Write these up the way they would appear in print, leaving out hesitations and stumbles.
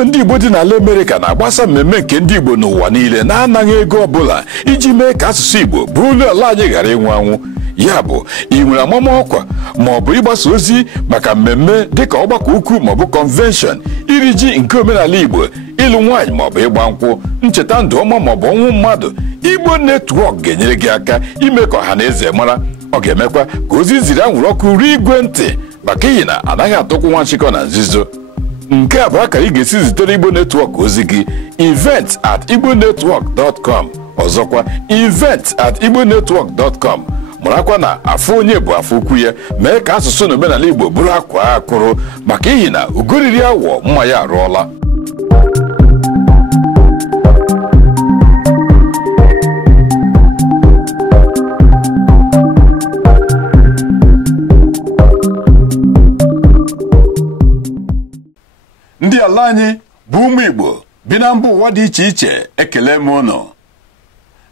onyonyo ndị Igbo dị n'ala Amerịka na-agbasa mmemme nke ndị Igbo n'ụwa niile na-anaghị ego ọbụla iji mee ka asụsụ Igbo bụrụ ala anyị ghara ịnwụ anwụ. Ya bụ, ị nwere amamọkwa ma ọ bụ ịgbasa ozi maka mmemme dịka ọgbakọ ukwu ma ọ bụ convention, iri ji nke omenala Igbo, ịlụ nwaanyị ma ọ bụ ịgba nkwụ, ncheta ndụ ọma ma ọ bụ ọnwụ mmadụ, Igbo Network ga-enyere gị aka ime ka ọha na eze mara. Ọ ga-emekwa ka ozi ziri anwụrụ ọkụ ruo igwe ntị, maka ihi na anaghị atụkwu nwa nchịkọ na nzuzo. Nke a bụ akara ị ga-esi zitere Igbo Network ozi gị: event@igbonetwork.com. Ọzọkwa, event@igbonetwork.com. Marakwa na afọ onye bụ afọ ukwu ya, mee ka asụsụ na omenala Igbo bụrụ akwa akụrụ, maka ihi na ugoriri awọ mma ya arụọla. Ndị ala anyị bụ ụmụ Igbo bi na mba ụwa dị iche iche, ekele m unu.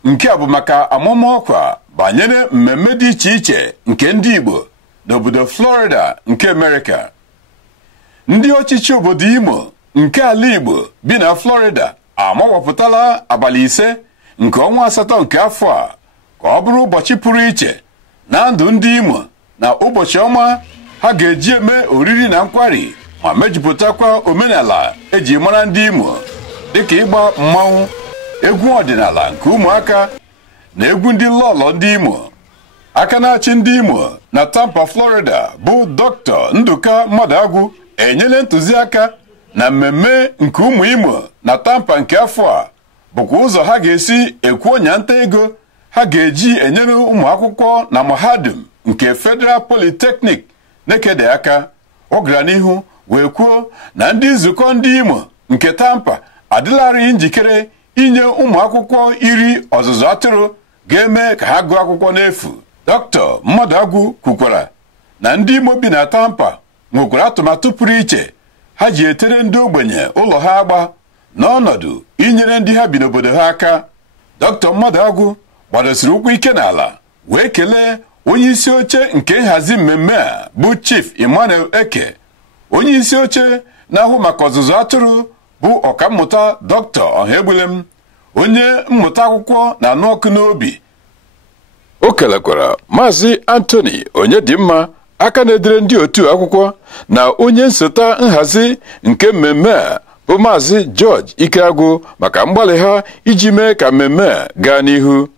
Nke a bụ maka amamọkwa banyere mmemme dị iche iche nke ndị Igbo n'obodo Florida nke Amerịka. Ndị ọchịchị obodo Imo nke ala Igbo bi na Florida amawapụtala abalị 5 nke ọnwa asatọ nke afọ a ka ọ bụrụ ụbọchị pụrụ iche na ndụ ndị Imo, na ụbọchị ọma ha ga-eji eme oriri na nkwari ma mejupụtakwa omenala eji mara ndị Imo, dịka ịgba mmanwụ, egwu ọdịnala nke ụmụaka na egwu ndị lọlọ ndị Imo. Aka na-achị ndị Imo na Tampa, Florida bụ Dr. Nduka Mmadụagwụ enyela ntụziaka na mmemme nke ụmụ Imo na Tampa nke afọ a bụkwa ụzọ ha ga-esi ekwu ọnyanta ego ha ga-eji enyere ụmụ akwụkwọ na mahadum nke Federal Polytechnics Neked aka. Ọ gara n'ihu wee kwuo na ndị nzukọ ndị Imo nke Tampa adịlarị njikere inye ụmụ akwụkwọ 10 ọzụzụ atụrụ ga-eme ka ha gụọ akwụkwọ n'efu. Dr. Mmadụagwụ kwukwara na ndị Imo bi na Tampa nwekwara atụmatụ pụrụ iche ha ji etere ndị ogbenye ụlọ ha agba n'ọnọdụ inyere ndị ha bi n'obodo ha aka. Dr. Mmadụagwụ gbadosiri ụkwụ ike n'ala wee kelee onye isi oche nke nhazi mmemme a bụ Chief Emmanuel Eke, onye isi oche na-ahụ maka ọzụzụ atụrụ bụ ọkammụta Dr. Ọhaegbulem, onye mmụta akwụkwọ na anụ ọkụ n'obi. O kelekwara Maazị Anthony Onyedimma, aka na-edere ndị otu akwụkwọ, na onye nsota nhazi nke mmemme a bụ Maazị George Ikeagwụ maka mgbalị ha iji mee ka mmemme a gaa n'ihu.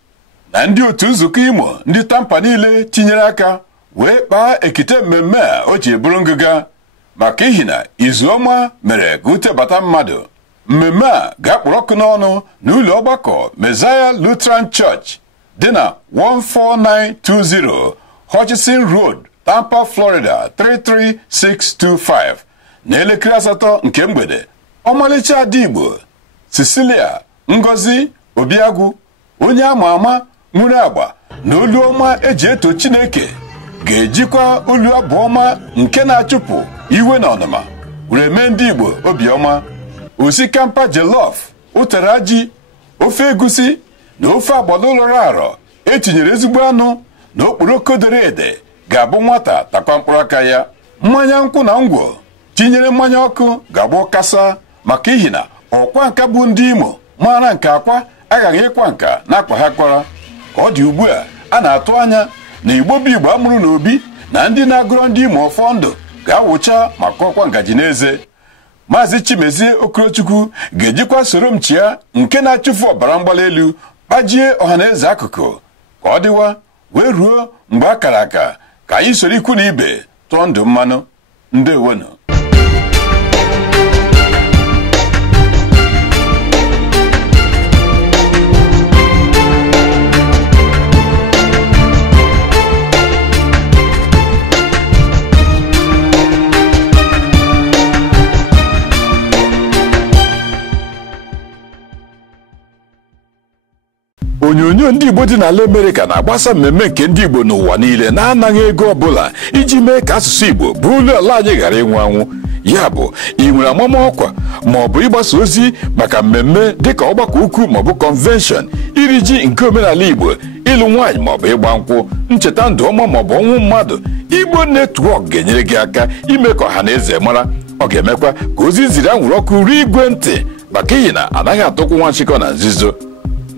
Na ndị otu nzukọ Imo ndị Tampa niile tinyere aka wee kpaa ekite mmemme a o ji bụrụ ngịga, maka ihi na izu ọma mere ka ute bata mmadụ. Mmemme a ga-akpọrọ ọkụ n'ọnụ n'ụlọ ọgbakọ Messiah Lutheran Church dị na 14920 Hutchinson Road, Tampa, Florida 33625 n'elekere 8 nke mgbede. Ọmalịcha ada Igbo Cecilia Ngozi Obiagwụ, onye ama ama nwere agba na olu ọma eji eto Chineke, ga-ejikwa olu abụ ọma nke na-achụpụ iwe na ọnụma were mee ndị Igbo obiọma. Osikapa jollof, ụtara ji, ofe egusi na ofe agbado lọrọ arọ etinyere ezigbo anụ na okporoko dere ede ga-abụ nwata takwa mkpụrụ aka ya. Mmanya nkwụ na ngwọ tinyere mmanya ọkụ ga-abụ kasa, maka ihi na ọkwa nka bụ ndị Imo mara nke akwa aghaghị ịkwa nka na akwa ha kwara. Ka ọ dị ugbu a na-atụ anya na Igbo bụ Igbo amụrụ n'obi na ndị na-agụrụ ndị Imo ọfọ ndụ ga-awụcha maka ọkwa ngaji n'eze. Maazị Chimezie Okorochukwu ga-ejikwa soro m chia nke na-achụfu ọbara mgbali elu kpajie ọhaneze akụkụ ka ọ dịwa wee ruo mgbe akara aka ka anyị soro ikwu na ibe tụọ ndụ mmanụ. Ndewonu. Onyonyo ndị Igbo dị n'ala Amerịka na-agbasa mmemme nke ndị Igbo n'ụwa niile na-anaghị ego ọbụla iji mee ka asụsụ Igbo bụrụ ala anyị ghara ịnwụ anwụ. Ya bụ, ị nwere amamọkwa ma ọ bụ ịgbasa ozi maka mmemme dịka ọgbakọ ukwu ma ọ bụ convention, iri ji nke omenala Igbo, ịlụ nwaanyị ma ọ bụ ịgba nkwụ, ncheta ndụ ọma ma ọ bụ ọnwụ mmadụ, Igbo Network ga-enyere gị aka ime ka ọha na eze mara. ọ ga-emekwa ka ozi ziri anwụrụ ọkụ ruo igwe ntị maka ihi na anaghị atụkwu nwa nchịkọ na nzuzo.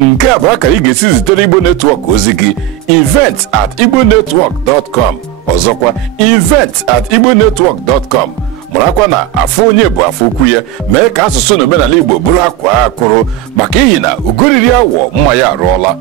Nke a bụ akara ị ga-esi zitere Igbo Network ozi gị event@igbonetwork.com. ọzọkwa event@igbonetwork.com. marakwa na afọ onye bụ afọ ukwu ya, mee ka asụsụ na omenala Igbo bụrụ akwa akụrụ maka ihi na ugoriri awọ mma ya arụọla.